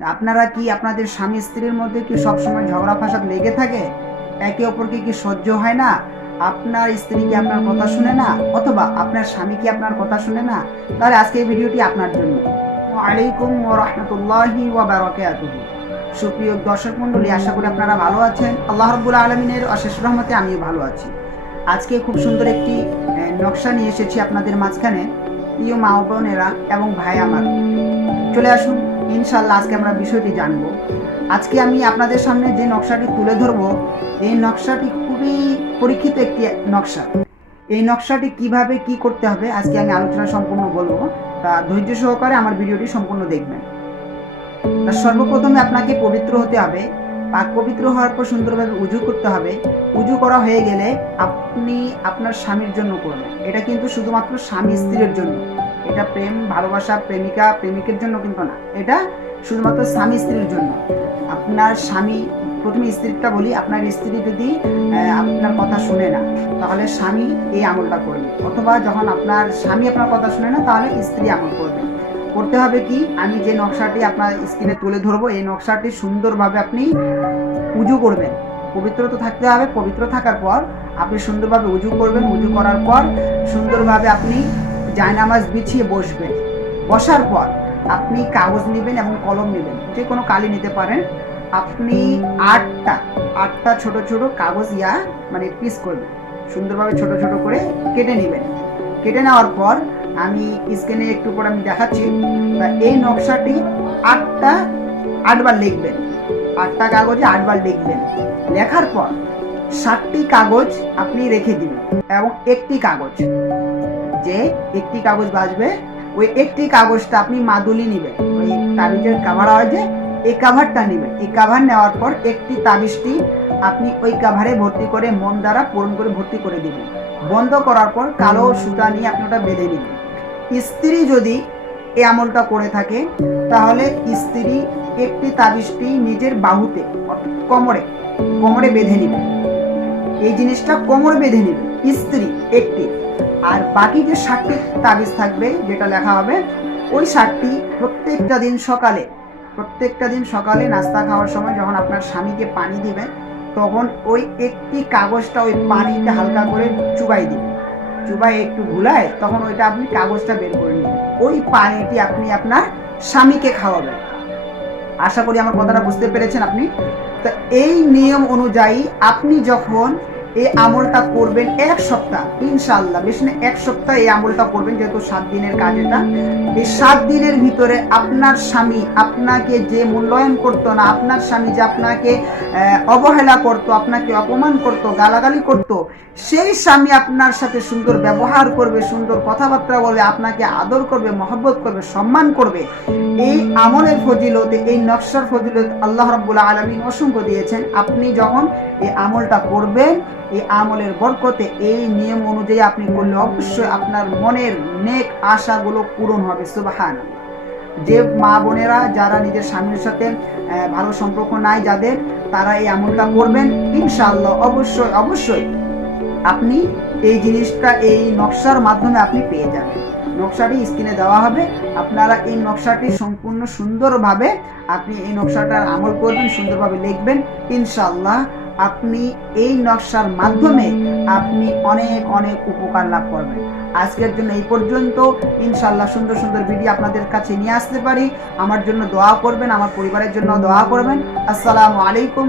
আপনারা কি আপনাদের স্বামী স্ত্রীর মধ্যে কি সবসময় ঝগড়া ফাসাদ লেগে থাকে? একে অপরকে কি সহ্য হয় না? আপনার স্ত্রী কি আপনার কথা শুনে না, অথবা আপনার স্বামী কি আপনার কথা শুনে না? তাহলে আজকে এই ভিডিওটি আপনার জন্য। ওয়ালাইকুম ওয়া রাহমাতুল্লাহি ওয়া বারাকাতুহু। সুপ্রিয় দর্শক মণ্ডলী, আশা করি আপনারা ভালো আছেন। আল্লাহ রাব্বুল আলামিনের অশেষ রহমতে আমিও ভালো আছি। আজকে খুব সুন্দর একটি নকশা নিয়ে এসেছি আপনাদের মাঝখানে। প্রিয় মা বোনেরা এবং ভাই আমার, চলে আসুন, ইনশাল্লাহ আজকে আমরা বিষয়টি জানব। আজকে আমি আপনাদের সামনে যে নকশাটি তুলে ধরব, এই নকশাটি খুবই পরীক্ষিত একটি নকশা। এই নকশাটি কিভাবে কি করতে হবে আজকে আমি আলোচনা সম্পূর্ণ বলবো, তা ধৈর্য সহকারে আমার ভিডিওটি সম্পূর্ণ দেখবেন। তা সর্বপ্রথমে আপনাকে পবিত্র হতে হবে। পাক পবিত্র হওয়ার পর সুন্দরভাবে উজু করতে হবে। উজু করা হয়ে গেলে আপনি আপনার স্বামীর জন্য করবেন। এটা কিন্তু শুধুমাত্র স্বামী স্ত্রীর জন্য, এটা প্রেম ভালোবাসা প্রেমিকা প্রেমিকের জন্য কিন্তু না, এটা শুধুমাত্র স্বামী স্ত্রীর জন্য। আপনার স্বামী, প্রথমে স্ত্রীটা বলি, আপনার স্ত্রী যদি আপনার কথা শুনে না তাহলে স্বামী এই আমলটা করবে, অথবা যখন আপনার স্বামী আপনার কথা শুনে না তাহলে স্ত্রী আমল করবে। করতে হবে কি, আমি যে নকশাটি আপনার স্ক্রিনে তুলে ধরবো, এই নকশাটি সুন্দরভাবে আপনি উজু করবেন। পবিত্র তো থাকতে হবে। পবিত্র থাকার পর আপনি সুন্দরভাবে উজু করবেন। উজু করার পর সুন্দরভাবে আপনি জায়নামাজ বিছিয়ে বসবেন। বসার পর আপনি কাগজ নেবেন এবং কলম নেবেন, যে কোনো কালি নিতে পারেন। আপনি আটটা ছোট ছোট কাগজ মানে পিস করবেন, সুন্দরভাবে ছোট ছোট করে কেটে নেবেন। কেটে নেওয়ার পর আমি স্ক্রিনে একটু পর আমি দেখাচ্ছি। এই নকশাটি আটবার লিখবেন। 8টা কাগজে 8বার লিখবেন। লেখার পর 7টি কাগজ আপনি রেখে দিবেন, এবং একটি কাগজ বাঁচবে, ওই একটি কাগজটা আপনি মাদুলি নেবেন। ওই তাবিজের কাভার হয় যে, এই কাভারটা নেবেন। এই কাভার নেওয়ার পর একটি তাবিজটি আপনি ওই কাভারে ভর্তি করে মন দ্বারা পূরণ করে ভর্তি করে দিবেন। বন্ধ করার পর কালো সুতা নিয়ে আপনি ওটা বেঁধে নেবেন। স্ত্রী যদি এই আমলটা করে থাকে তাহলে স্ত্রী একটি তাবিজটি নিজের বাহুতে অর্থাৎ কোমরে বেঁধে নেবে। এই জিনিসটা কোমরে বেঁধে নেবে স্ত্রী একটি, আর বাকি যে 7টি তাবিজ থাকবে যেটা লেখা হবে, ওই 7টি প্রত্যেকটা দিন সকালে নাস্তা খাওয়ার সময় যখন আপনার স্বামীকে পানি দিবেন, তখন ওই একটি কাগজটা ওই পানিতে হালকা করে চুবাই দিবেন। চুবাই একটু গুলায় তখন ওইটা আপনি কাগজটা বের করে নেবেন। ওই পানিটি আপনি আপনার স্বামীকে খাওয়াবেন। আশা করি আমার কথাটা বুঝতে পেরেছেন আপনি। তো এই নিয়ম অনুযায়ী আপনি যখন এই আমলটা করবেন 1 সপ্তাহ, ইনশাআল্লাহ বেশি না 1 সপ্তাহ এই আমলটা করবেন, যেহেতু 7 দিনের কাজ এটা। এই 7 দিনের ভিতরে আপনার স্বামী আপনাকে যে মূল্যায়ন করতো না, আপনার স্বামী যে আপনাকে অবহেলা করতো, আপনাকে অপমান করতো, গালাগালি করতো, সেই স্বামী আপনার সাথে সুন্দর ব্যবহার করবে, সুন্দর কথাবার্তা বলবে, আপনাকে আদর করবে, মহব্বত করবে, সম্মান করবে। এই আমলের ফজিলত, এই নকশার ফজিলত আল্লাহ রাব্বুল আলামিন অসংখ্য দিয়েছেন। আপনি যখন এই আমলটা করবেন, এই আমলের বরকতে, এই নিয়ম অনুযায়ী আপনি করলে অবশ্যই আপনার মনের নেক আশাগুলো পূরণ হবে। সুবহানাল্লাহ। যে মা বোনেরা যারা নিজের স্বামীর সাথে ভালো সম্পর্ক নাই যাদের, তারা এই আমলটা করবেন, ইনশাআল্লাহ অবশ্যই আপনি এই জিনিসটা এই নকশার মাধ্যমে আপনি পেয়ে যাবেন। নকশাটি স্ক্রিনে দেওয়া হবে। আপনারা এই নকশাটি সম্পূর্ণ সুন্দরভাবে আপনি এই নকশাটার আমল করবেন, সুন্দরভাবে লিখবেন। ইনশাআল্লাহ আপনি এই নকশার মাধ্যমে আপনি অনেক উপকার লাভ করবেন। আজকের জন্য এই পর্যন্ত। ইনশাআল্লাহ সুন্দর সুন্দর ভিডিও আপনাদের কাছে নিয়ে আসতে পারি। আমার জন্য দোয়া করবেন, আমার পরিবারের জন্য দোয়া করবেন। আসসালামু আলাইকুম।